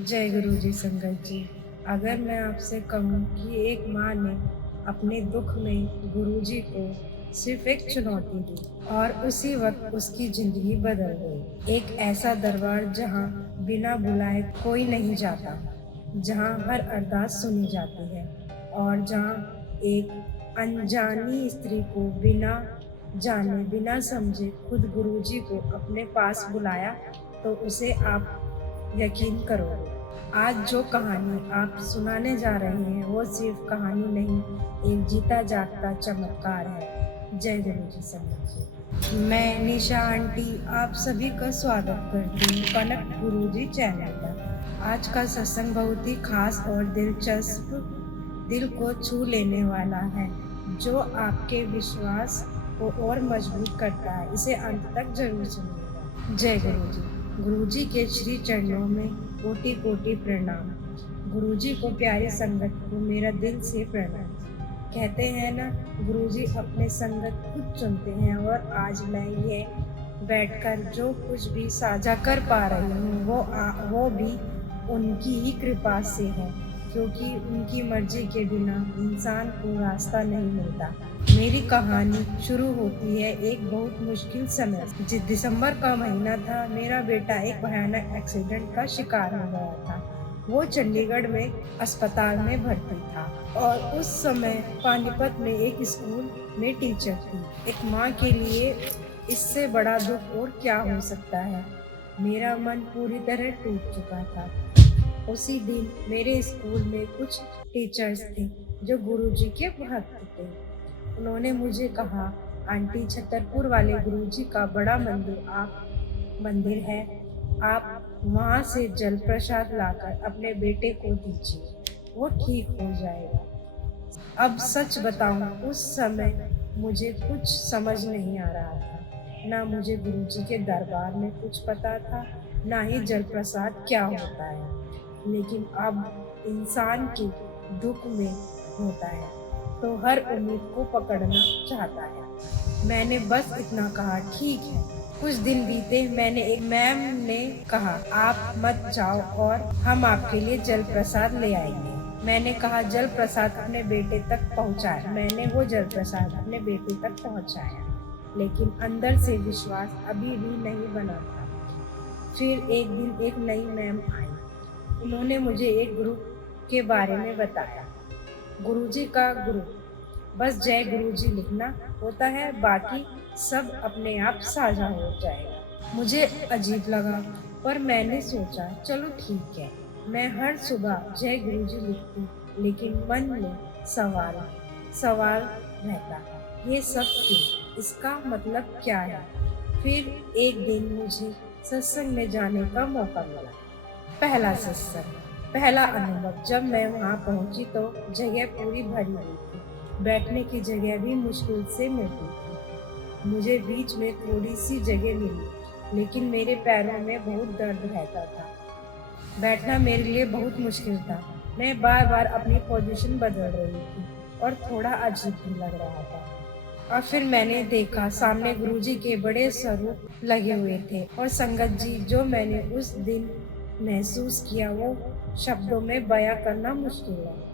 जय गुरु जी संगत जी। अगर मैं आपसे कहूँ कि एक माँ ने अपने दुख में गुरु जी को सिर्फ एक चुनौती दी और उसी वक्त उसकी जिंदगी बदल गई। एक ऐसा दरबार जहाँ बिना बुलाए कोई नहीं जाता, जहाँ हर अरदास सुनी जाती है और जहाँ एक अनजानी स्त्री को बिना जाने बिना समझे खुद गुरुजी को अपने पास बुलाया, तो उसे आप यकीन करोगे। आज जो कहानी आप सुनाने जा रहे हैं वो सिर्फ कहानी नहीं, एक जीता जागता चमत्कार है। जय गुरु जी समझिए। मैं निशा आंटी आप सभी का स्वागत करती हूँ कनक गुरु जी चैनल पर। आज का सत्संग बहुत ही खास और दिलचस्प, दिल को छू लेने वाला है, जो आपके विश्वास को और मजबूत करता है। इसे अंत तक जरूर सुनिएगा। जय गुरु जी। गुरुजी के श्री चरणों में कोटि कोटि प्रणाम। गुरुजी को प्यारी संगत को मेरा दिल से प्रणाम। कहते हैं ना, गुरुजी अपने संगत खुद चुनते हैं और आज मैं ये बैठकर जो कुछ भी साझा कर पा रही हूँ वो भी उनकी ही कृपा से है, क्योंकि उनकी मर्जी के बिना इंसान को रास्ता नहीं मिलता। मेरी कहानी शुरू होती है एक बहुत मुश्किल समय से। दिसंबर का महीना था। मेरा बेटा एक भयानक एक्सीडेंट का शिकार हो गया था। वो चंडीगढ़ में अस्पताल में भर्ती था और उस समय पानीपत में एक स्कूल में टीचर थी। एक माँ के लिए इससे बड़ा दुख और क्या हो सकता है। मेरा मन पूरी तरह टूट चुका था। उसी दिन मेरे स्कूल में कुछ टीचर्स थे जो गुरुजी के भक्त थे। उन्होंने मुझे कहा, आंटी, छतरपुर वाले गुरुजी का बड़ा मंदिर है, आप वहाँ से जल प्रसाद लाकर अपने बेटे को दीजिए, वो ठीक हो जाएगा। अब सच बताऊं, उस समय मुझे कुछ समझ नहीं आ रहा था। ना मुझे गुरुजी के दरबार में कुछ पता था, ना ही जल प्रसाद क्या होता है। लेकिन अब इंसान के दुख में होता है तो हर उम्मीद को पकड़ना चाहता है। मैंने बस इतना कहा, ठीक है। कुछ दिन बीते। एक मैम ने कहा, आप मत जाओ और हम आपके लिए जल प्रसाद ले आएंगे। मैंने कहा, जल प्रसाद अपने बेटे तक पहुंचाया। मैंने वो जल प्रसाद अपने बेटे तक पहुंचाया, लेकिन अंदर से विश्वास अभी भी नहीं बना था। फिर एक दिन एक नई मैम आई। उन्होंने मुझे एक ग्रुप के बारे में बताया। गुरुजी का ग्रुप, बस जय गुरुजी लिखना होता है, बाकी सब अपने आप साझा हो जाएगा। मुझे अजीब लगा, पर मैंने सोचा चलो ठीक है। मैं हर सुबह जय गुरुजी लिखती, लेकिन मन में सवाल रहता, ये सब क्यों? इसका मतलब क्या है? फिर एक दिन मुझे सत्संग में जाने का मौका मिला। पहला सत्संग, पहला अनुभव। जब मैं वहाँ पहुँची तो जगह पूरी भरी हुई थी। बैठने की जगह भी मुश्किल से मिलती थी। मुझे बीच में थोड़ी सी जगह मिली, लेकिन मेरे पैरों में बहुत दर्द रहता था। बैठना मेरे लिए बहुत मुश्किल था। मैं बार बार अपनी पोजीशन बदल रही थी और थोड़ा अजीब भी लग रहा था। और फिर मैंने देखा, सामने गुरुजी के बड़े स्वरूप लगे हुए थे और संगत जी जो मैंने उस दिन महसूस किया वो शब्दों में बयां करना मुश्किल है।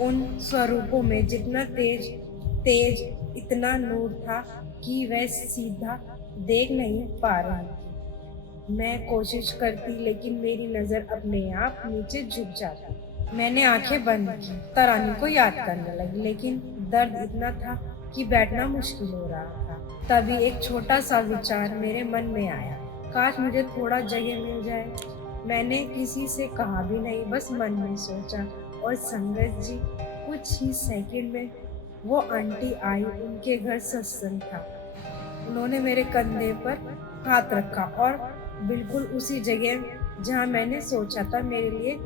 उन स्वरूपों में जितना तेज इतना नूर था कि वह सीधा देख नहीं पा रही थी। मैं कोशिश करती, लेकिन मेरी नजर अपने आप नीचे झुक जाती। मैंने आंखें बंद की, तरानी को याद करने लगी, लेकिन दर्द इतना था कि बैठना मुश्किल हो रहा था। तभी एक छोटा सा विचार मेरे मन में आया, काश मुझे थोड़ा जगह मिल जाए। मैंने किसी से कहा भी नहीं, बस मन में सोचा। और संगत जी, कुछ ही सेकंड में वो आंटी आई। उनके घर सत्संग था। उन्होंने मेरे कंधे पर हाथ रखा और बिल्कुल उसी जगह जहाँ मैंने सोचा था मेरे लिए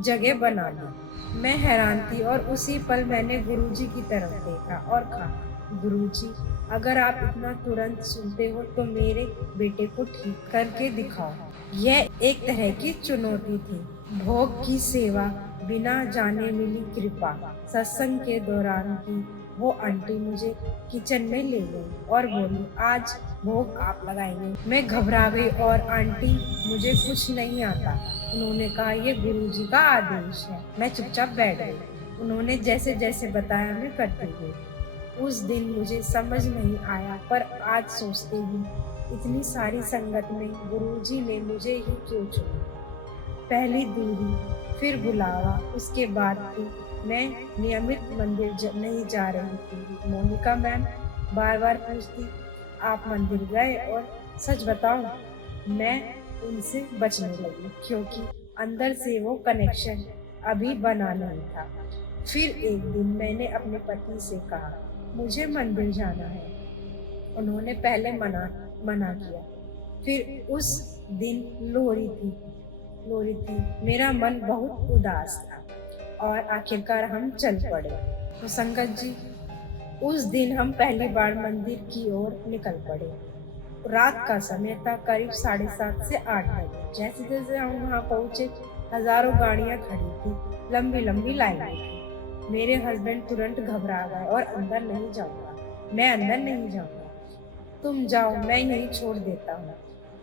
जगह बना दी। मैं हैरान थी और उसी पल मैंने गुरुजी की तरफ देखा और कहा, गुरुजी, अगर आप इतना तुरंत सुनते हो तो मेरे बेटे को ठीक करके दिखाओ। यह एक तरह की चुनौती थी। भोग की सेवा, बिना जाने मिली कृपा। सत्संग के दौरान की वो आंटी मुझे किचन में ले गई और बोली, आज भोग आप लगाएंगे। मैं घबरा गई और आंटी, मुझे कुछ नहीं आता, उन्होंने कहा, ये गुरुजी का आदेश है। मैं चुपचाप बैठ गई। उन्होंने जैसे जैसे बताया मैं करती गई। उस दिन मुझे समझ नहीं आया, पर आज सोचती हूँ इतनी सारी संगत में गुरुजी ने मुझे ही क्यों चुना। पहली दूरी, फिर बुलावा, उसके बाद भी मैं नियमित मंदिर नहीं जा रही थी। मोनिका मैम बार बार पूछती, आप मंदिर गए? और सच बताऊं, मैं उनसे बचने लगी, क्योंकि अंदर से वो कनेक्शन अभी बना नहीं था। फिर एक दिन मैंने अपने पति से कहा, मुझे मंदिर जाना है। उन्होंने पहले मना मना किया। फिर उस दिन लोरी थी। मेरा मन बहुत उदास था और आखिरकार हम चल पड़े। तो संगत जी, उस दिन हम पहली बार मंदिर की ओर निकल पड़े। रात का समय था, करीब 7:30 से 8 बजे। जैसे जैसे हम वहाँ पहुँचे, हजारों गाड़ियाँ खड़ी थी, लंबी लंबी लाइनें थी। मेरे हस्बैंड तुरंत घबरा गए और अंदर नहीं जाऊंगा, मैं अंदर नहीं जाऊंगा, तुम जाओ, मैं यहीं छोड़ देता हूँ।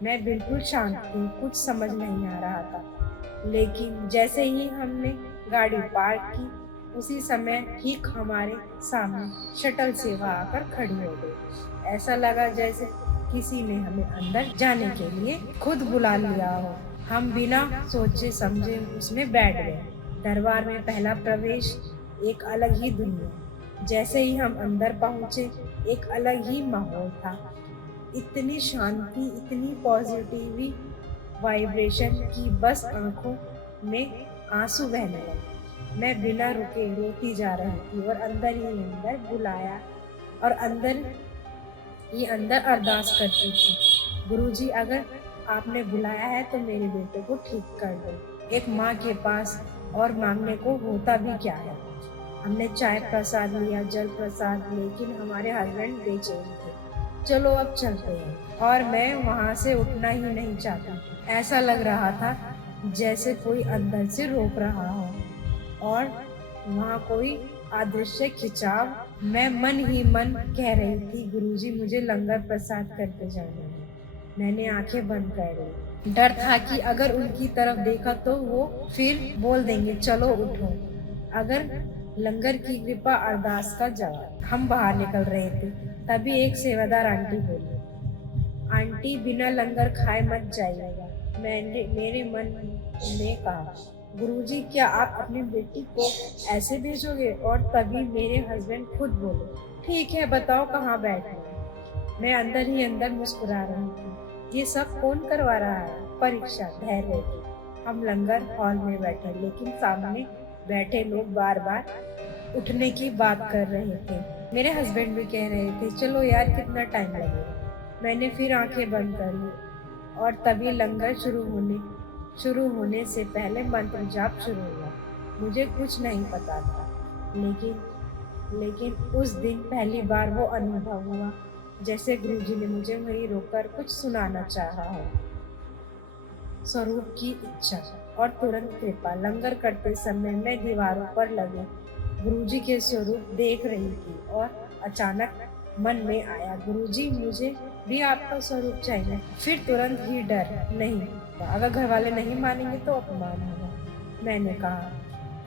मैं बिल्कुल शांत थी, कुछ समझ नहीं आ रहा था। लेकिन जैसे ही हमने गाड़ी पार्क की, उसी समय ठीक हमारे सामने शटल सेवा आकर खड़ी हो गई। ऐसा लगा जैसे किसी ने हमें अंदर जाने के लिए खुद बुला लिया हो। हम बिना सोचे समझे उसमें बैठ गए। दरबार में पहला प्रवेश, एक अलग ही दुनिया। जैसे ही हम अंदर पहुंचे, एक अलग ही माहौल था। इतनी शांति, इतनी पॉजिटिव वाइब्रेशन की बस आंखों में आंसू बहने लगे। मैं बिना रुके रोती जा रही थी और अंदर ही अंदर बुलाया और अंदर ही अंदर अरदास करती थी, गुरुजी, अगर आपने बुलाया है तो मेरे बेटे को ठीक कर दो। एक माँ के पास और मांगने को होता भी क्या है। हमने चाय प्रसाद लिया, जल प्रसाद, लेकिन हमारे हस्बैंड बेचैन थे। चलो अब चलते हैं। और मैं वहाँ से उठना ही नहीं चाहती। ऐसा लग रहा था जैसे कोई अंदर से रोक रहा हो और वहाँ कोई अदृश्य खिंचाव। मैं मन ही मन कह रही थी, गुरुजी, मुझे लंगर प्रसाद करके जाना है। मैंने आंखें बंद कर ली। डर था कि अगर उनकी तरफ देखा तो वो फिर बोल देंगे, चलो उठो। अगर लंगर की कृपा, अरदास का जवाब। हम बाहर निकल रहे थे, तभी एक सेवादार आंटी बोली, आंटी, बिना लंगर खाए मत जाइएगा। मेरे मन ने कहा, गुरुजी, क्या आप अपनी बेटी को ऐसे भेजोगे? और तभी मेरे हस्बैंड खुद बोले, ठीक है, बताओ कहाँ बैठना है। मैं अंदर ही अंदर मुस्कुरा रही थी। ये सब कौन करवा रहा है? परीक्षा, धैर्य की। हम लंगर हॉल में बैठे, लेकिन सामने बैठे लोग बार बार उठने की बात कर रहे थे। मेरे हस्बैंड भी कह रहे थे, चलो यार, कितना टाइम लगेगा। मैंने फिर आंखें बंद कर ली और तभी लंगर शुरू होने से पहले मंत्र जाप शुरू हुआ। मुझे कुछ नहीं पता था, लेकिन उस दिन पहली बार वो अनुभव हुआ जैसे गुरुजी ने मुझे वहीं रोककर कुछ सुनाना चाहा हो। स्वरूप की इच्छा और तुरंत कृपा। लंगर करते समय मैं दीवारों पर लगे गुरुजी के स्वरूप देख रही थी और अचानक मन में आया, गुरुजी, मुझे भी आपका स्वरूप चाहिए। फिर तुरंत ही डर, नहीं, अगर घर वाले नहीं मानेंगे तो अपमान होगा। मैंने कहा,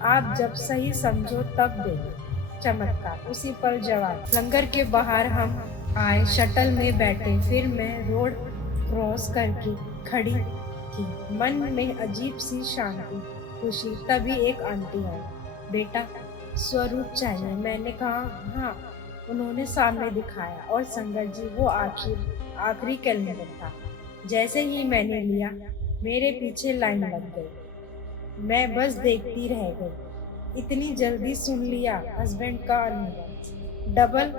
आप जब सही समझो तब देंगे। चमत्कार, उसी पर जवाब। लंगर के बाहर हम आए, शटल में बैठे, फिर मैं रोड क्रॉस करके खड़ी थी। मन में अजीब सी शांति, खुशी। तभी एक आंटी आई, बेटा, स्वरूप चाहिए। मैंने कहा, हाँ। उन्होंने सामने दिखाया और संगत जी, वो आखिरी कैलेंडर था। जैसे ही मैंने लिया, मेरे पीछे लाइन लग गई। मैं बस देखती रह गई। इतनी जल्दी सुन लिया। हस्बैंड का अनुभव, डबल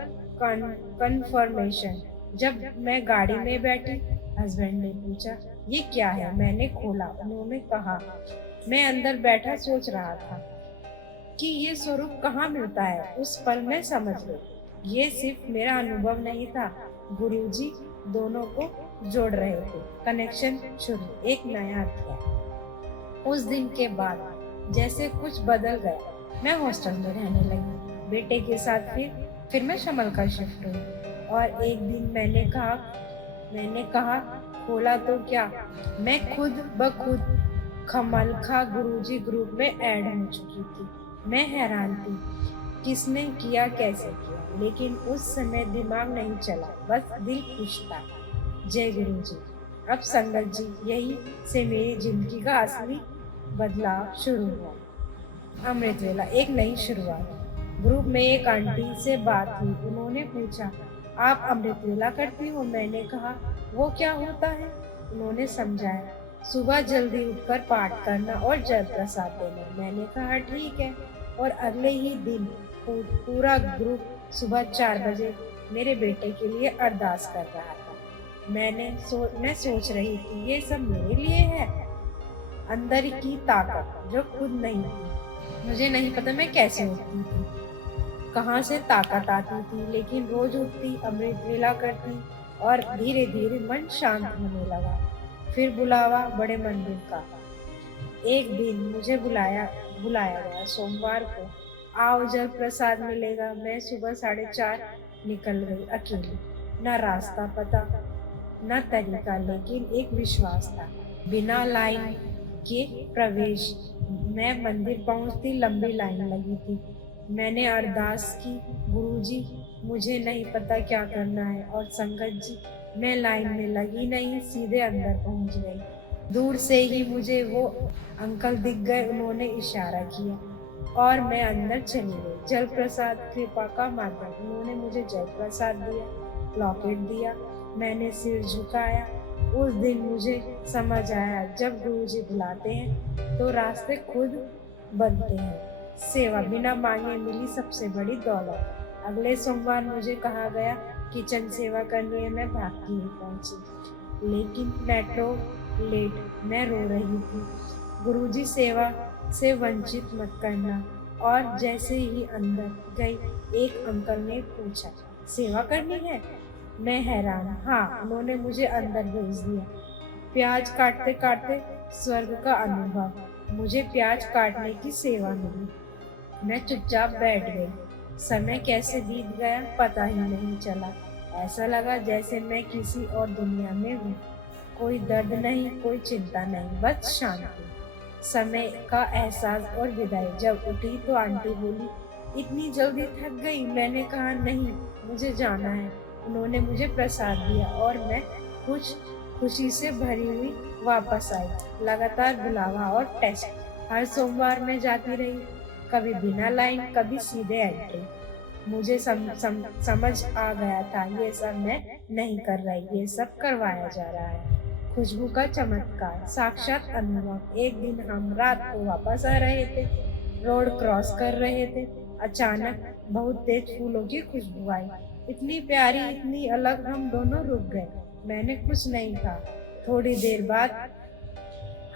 कंफर्मेशन। जब मैं गाड़ी में बैठी, हस्बैंड ने पूछा, ये क्या है? मैंने खोला। उन्होंने कहा, मैं अंदर बैठा सोच रहा था कि ये स्वरूप कहाँ मिलता है। उस पल में समझ गई, ये सिर्फ मेरा अनुभव नहीं था, गुरुजी दोनों को जोड़ रहे थे। कनेक्शन शुरू, एक नया अध्याय। उस दिन के बाद जैसे कुछ बदल गया। मैं हॉस्टल में रहने लगी बेटे के साथ। फिर मैं शमल का शिफ्ट हुई और एक दिन मैंने कहा, खोला तो क्या, मैं खुद ब खुद खमलखा गुरुजी ग्रुप में ऐड हो चुकी थी। मैं हैरान थी, किसने किया, कैसे किया, लेकिन उस समय दिमाग नहीं चला, बस दिल खुश था। जय गुरुजी। अब संगत जी, यही से मेरी जिंदगी का असली बदलाव शुरू हुआ। अमृत वेला, एक नई शुरुआत। ग्रुप में एक आंटी से बात हुई। उन्होंने पूछा, आप अमृत वेला करती हो? मैंने कहा, वो क्या होता है? उन्होंने समझाया, सुबह जल्दी उठकर पाठ करना और जल प्रसाद देना। मैंने कहा ठीक है। और अगले ही दिन पूरा ग्रुप सुबह 4 बजे मेरे बेटे के लिए अरदास कर रहा था। मैं सोच रही थी, ये सब मेरे लिए है। अंदर की ताकत जो खुद नहीं थी। मुझे नहीं पता मैं कैसे उठती थी, कहाँ से ताकत आती थी, लेकिन रोज उठती, अमृत वेला करती और धीरे धीरे मन शांत होने लगा। फिर बुलावा बड़े मंदिर का। एक दिन मुझे बुलाया गया सोमवार को। आओ, जल प्रसाद मिलेगा। मैं सुबह 4:30 निकल गई अकेली। न रास्ता पता, न तरीका, लेकिन एक विश्वास था। बिना लाइन के प्रवेश। मैं मंदिर पहुंचती, लंबी लाइन लगी थी। मैंने अरदास की, गुरुजी मुझे नहीं पता क्या करना है। और संगत जी, मैं लाइन में लगी नहीं, सीधे अंदर पहुंच गई। दूर से ही मुझे वो अंकल दिख गए। उन्होंने इशारा किया और मैं अंदर चली गई। जल प्रसाद कृपा का माध्यम। उन्होंने मुझे जल प्रसाद दिया, लॉकेट दिया। मैंने सिर झुकाया। उस दिन मुझे समझ आया, जब गुरुजी बुलाते हैं तो रास्ते खुद बनते हैं। सेवा बिना मांगे मिली सबसे बड़ी दौलत। अगले सोमवार मुझे कहा गया किचन सेवा करनी है। मैं भागती हुई पहुंची, लेकिन मेट्रो लेट। मैं रो रही थी, गुरुजी सेवा से वंचित मत करना। और जैसे ही अंदर गई, एक अंकल ने पूछा, सेवा करनी है? मैं हैरान। हाँ। उन्होंने मुझे अंदर भेज दिया। प्याज काटते काटते स्वर्ग का अनुभव। मुझे प्याज काटने की सेवा मिली। मैं चुपचाप बैठ गई। समय कैसे बीत गया पता ही नहीं चला। ऐसा लगा जैसे मैं किसी और दुनिया में हूँ। कोई दर्द नहीं, कोई चिंता नहीं, बस शांति। समय का एहसास और विदाई। जब उठी तो आंटी बोली, इतनी जल्दी थक गई? मैंने कहा, नहीं, मुझे जाना है। उन्होंने मुझे प्रसाद दिया और मैं खुशी से भरी हुई वापस आई। लगातार बुलावा और टेस्ट। हर सोमवार मैं जाती रही, कभी बिना लाइन, कभी सीधे एंट्री। मुझे समझ आ गया था, ये सब मैं नहीं कर रही, ये सब करवाया जा रहा है। खुशबू का चमत्कार, साक्षात अनुभव। एक दिन हम रात को वापस आ रहे थे, रोड क्रॉस कर रहे थे। अचानक बहुत तेज फूलों की खुशबू आई, इतनी प्यारी, इतनी अलग। हम दोनों रुक गए। मैंने कुछ नहीं कहा। थोड़ी देर बाद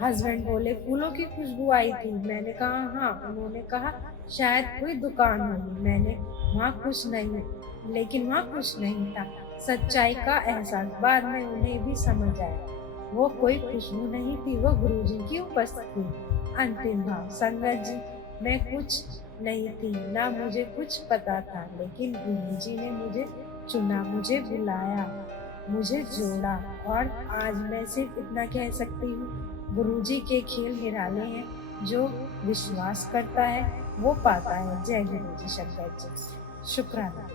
हस्बैंड बोले, फूलों की खुशबू आई थी? मैंने कहा, हाँ। उन्होंने कहा, शायद कोई दुकान होगी। मैंने वहाँ कुछ नहीं, लेकिन वहाँ कुछ नहीं था। सच्चाई का एहसास। बाद में उन्हें भी समझ आया, वो कोई खुशबू नहीं थी, वो गुरुजी की उपस्थिति। अंतिम भाव। संगत जी, मैं कुछ नहीं थी, ना मुझे कुछ पता था, लेकिन गुरुजी ने मुझे चुना, मुझे बुलाया, मुझे जोड़ा। और आज मैं सिर्फ इतना कह सकती हूँ, गुरुजी के खेल निराले हैं। जो विश्वास करता है वो पाता है। जय गुरुजी शंकर जी। शुक्राना।